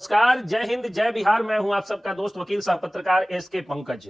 नमस्कार, जय हिंद, जय बिहार। मैं हूं आप सबका दोस्त वकील साहब पत्रकार एस के पंकज।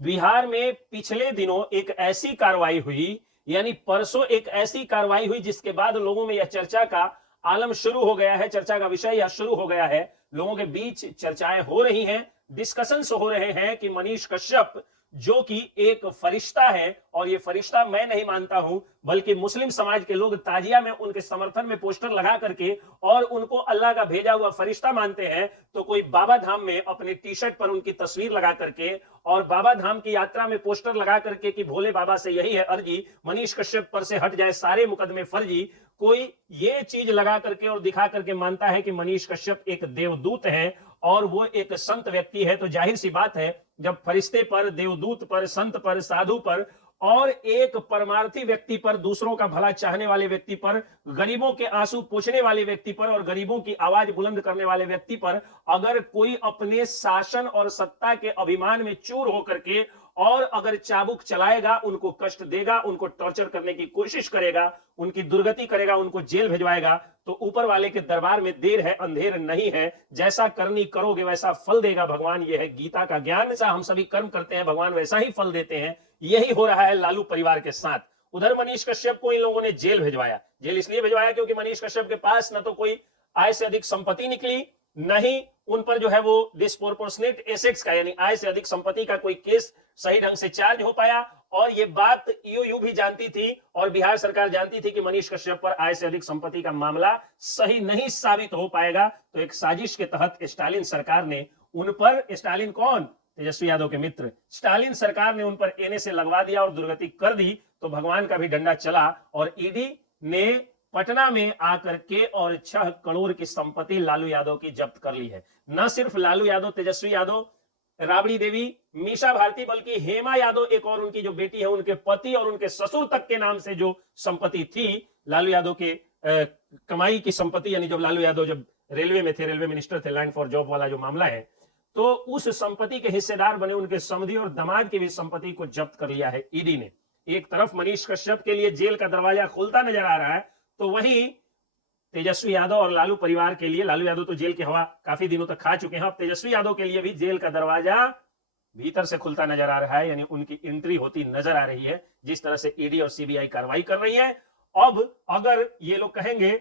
बिहार में पिछले दिनों एक ऐसी कार्रवाई हुई, यानी परसों एक ऐसी कार्रवाई हुई जिसके बाद लोगों में यह चर्चा का आलम शुरू हो गया है, चर्चा का विषय यह शुरू हो गया है। लोगों के बीच चर्चाएं हो रही हैं, डिस्कशंस हो रहे हैं कि मनीष कश्यप जो कि एक फरिश्ता है, और ये फरिश्ता मैं नहीं मानता हूं बल्कि मुस्लिम समाज के लोग ताजिया में उनके समर्थन में पोस्टर लगा करके और उनको अल्लाह का भेजा हुआ फरिश्ता मानते हैं, तो कोई बाबा धाम में अपने टी शर्ट पर उनकी तस्वीर लगा करके और बाबा धाम की यात्रा में पोस्टर लगा करके कि भोले बाबा से यही है अर्जी, मनीष कश्यप पर से हट जाए सारे मुकदमे फर्जी, कोई ये चीज लगा करके और दिखा करके मानता है कि मनीष कश्यप एक देवदूत है और वो एक संत व्यक्ति है, तो जाहिर सी बात है जब फरिश्ते पर, देवदूत पर, संत पर, साधु पर और एक परमार्थी व्यक्ति पर, दूसरों का भला चाहने वाले व्यक्ति पर, गरीबों के आंसू पोंछने वाले व्यक्ति पर और गरीबों की आवाज बुलंद करने वाले व्यक्ति पर अगर कोई अपने शासन और सत्ता के अभिमान में चूर होकर के और अगर चाबुक चलाएगा, उनको कष्ट देगा, उनको टॉर्चर करने की कोशिश करेगा, उनकी दुर्गति करेगा, उनको जेल भिजवाएगा, तो ऊपर वाले के दरबार में देर है अंधेर नहीं है। जैसा करनी करोगे वैसा फल देगा भगवान, यह है गीता का ज्ञान। जैसा हम सभी कर्म करते हैं भगवान वैसा ही फल देते हैं। यही हो रहा है लालू परिवार के साथ। उधर मनीष कश्यप को इन लोगों ने जेल भिजवाया। जेल इसलिए भिजवाया क्योंकि मनीष कश्यप के पास न तो कोई आय से अधिक संपत्ति निकली, नहीं उन पर जो है वो डिस्प्रोपोर्शनेट एसेट्स का यानी आय से अधिक संपत्ति का कोई केस सही ढंग से चार्ज हो पाया। और ये बात ईओयू भी जानती थी और बिहार सरकार जानती थी कि मनीष कश्यप पर आय से अधिक संपत्ति का मामला सही नहीं साबित हो पाएगा, तो एक साजिश के तहत स्टालिन सरकार ने उन पर, स्टालिन कौन, तेजस्वी यादव के मित्र, स्टालिन सरकार ने उन पर एनए से लगवा दिया और दुर्गति कर दी। तो भगवान का भी डंडा चला और ईडी ने पटना में आकर के और 6 करोड़ की संपत्ति लालू यादव की जब्त कर ली है। न सिर्फ लालू यादव, तेजस्वी यादव, राबड़ी देवी, मीशा भारती, बल्कि हेमा यादव एक और उनकी जो बेटी है, उनके पति और उनके ससुर तक के नाम से जो संपत्ति थी लालू यादव के कमाई की संपत्ति, यानी जब लालू यादव जब रेलवे में थे, रेलवे मिनिस्टर थे, लैंड फॉर जॉब वाला जो मामला है, तो उस संपत्ति के हिस्सेदार बने उनके समधी और दामाद की भी संपत्ति को जब्त कर लिया है ईडी ने। एक तरफ मनीष कश्यप के लिए जेल का दरवाजा खुलता नजर आ रहा है, तो वहीं तेजस्वी यादव और लालू परिवार के लिए, लालू यादव तो जेल की हवा काफी दिनों तक खा चुके हैं, अब तेजस्वी यादव के लिए भी जेल का दरवाजा भीतर से खुलता नजर आ रहा है, यानी उनकी एंट्री होती नजर आ रही है। जिस तरह से ईडी और सीबीआई कार्रवाई कर रही है, अब अगर ये लोग कहेंगे,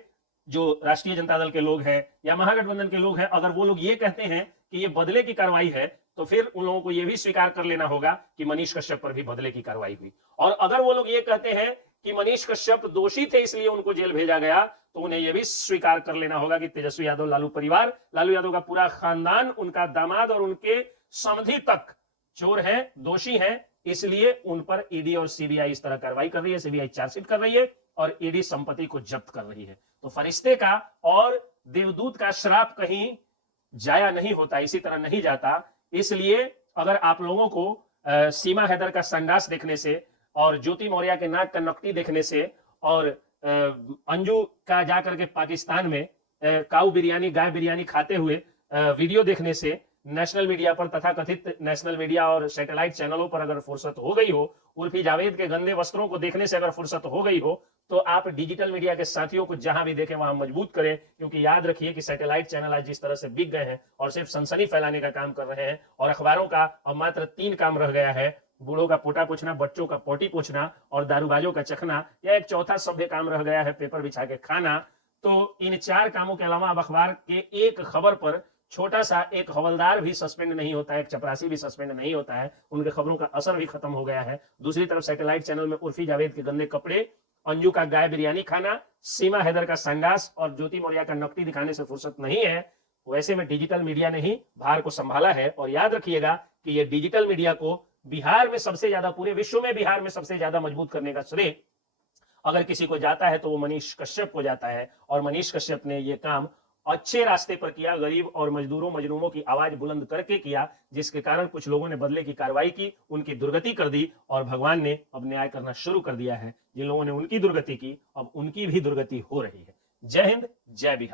जो राष्ट्रीय जनता दल के लोग हैं या महागठबंधन के लोग हैं, अगर वो लोग ये कहते हैं कि ये बदले की कार्रवाई है, तो फिर उन लोगों को यह भी स्वीकार कर लेना होगा कि मनीष कश्यप पर भी बदले की कार्रवाई हुई। और अगर वो लोग ये कहते हैं कि मनीष कश्यप दोषी थे इसलिए उनको जेल भेजा गया, तो उन्हें यह भी स्वीकार कर लेना होगा कि तेजस्वी यादव, लालू परिवार, लालू यादव का पूरा खानदान, उनका दामाद और उनके समधी तक चोर हैं, दोषी हैं, इसलिए उन पर ईडी और सीबीआई इस तरह कार्रवाई कर रही है। सीबीआई चार्जशीट कर रही है और ईडी संपत्ति को जब्त कर रही है। तो फरिश्ते का और देवदूत का श्राप कहीं जाया नहीं होता, इसी तरह नहीं जाता। इसलिए अगर आप लोगों को सीमा हैदर का संडास देखने से और ज्योति मौर्य के नाक का नकटी देखने से और अंजू का जाकर के पाकिस्तान में काऊ बिरयानी, गाय बिरयानी खाते हुए वीडियो देखने से नेशनल मीडिया पर, तथा कथित नेशनल मीडिया और सैटेलाइट चैनलों पर अगर फुर्सत हो गई हो, उर्फी जावेद के गंदे वस्त्रों को देखने से अगर फुर्सत हो गई हो, तो आप डिजिटल मीडिया के साथियों को जहां भी देखें वहां मजबूत करें। क्योंकि याद रखिए कि सैटेलाइट चैनल आज जिस तरह से बिक गए हैं और सिर्फ सनसनी फैलाने का काम कर रहे हैं, और अखबारों का अब मात्र 3 काम रह गया है, बूढ़ों का पोटा पूछना, बच्चों का पोटी पूछना और दारूबाजों का चखना, या एक चौथा सभ्य काम रह गया है, पेपर बिछा के खाना। तो इन 4 कामों के अलावा अब अखबार के एक खबर पर छोटा सा एक हवलदार भी सस्पेंड नहीं होता है, एक चपरासी भी सस्पेंड नहीं होता है, उनके खबरों का असर भी खत्म हो गया है। दूसरी तरफ सैटेलाइट चैनल में उर्फी जावेद के गंदे कपड़े, अंजू का गाय बिरयानी खाना, सीमा हैदर का संडास और ज्योति मौर्य का नकटी दिखाने से फुर्सत नहीं है। वैसे में डिजिटल मीडिया ने ही भार को संभाला है। और याद रखिएगा कि यह डिजिटल मीडिया को बिहार में सबसे ज्यादा, पूरे विश्व में बिहार में सबसे ज्यादा मजबूत करने का श्रेय अगर किसी को जाता है तो वो मनीष कश्यप को जाता है। और मनीष कश्यप ने यह काम अच्छे रास्ते पर किया, गरीब और मजदूरों मजलूमों की आवाज बुलंद करके किया, जिसके कारण कुछ लोगों ने बदले की कार्रवाई की, उनकी दुर्गति कर दी और भगवान ने अब न्याय करना शुरू कर दिया है। जिन लोगों ने उनकी दुर्गति की, अब उनकी भी दुर्गति हो रही है। जय हिंद, जय बिहार।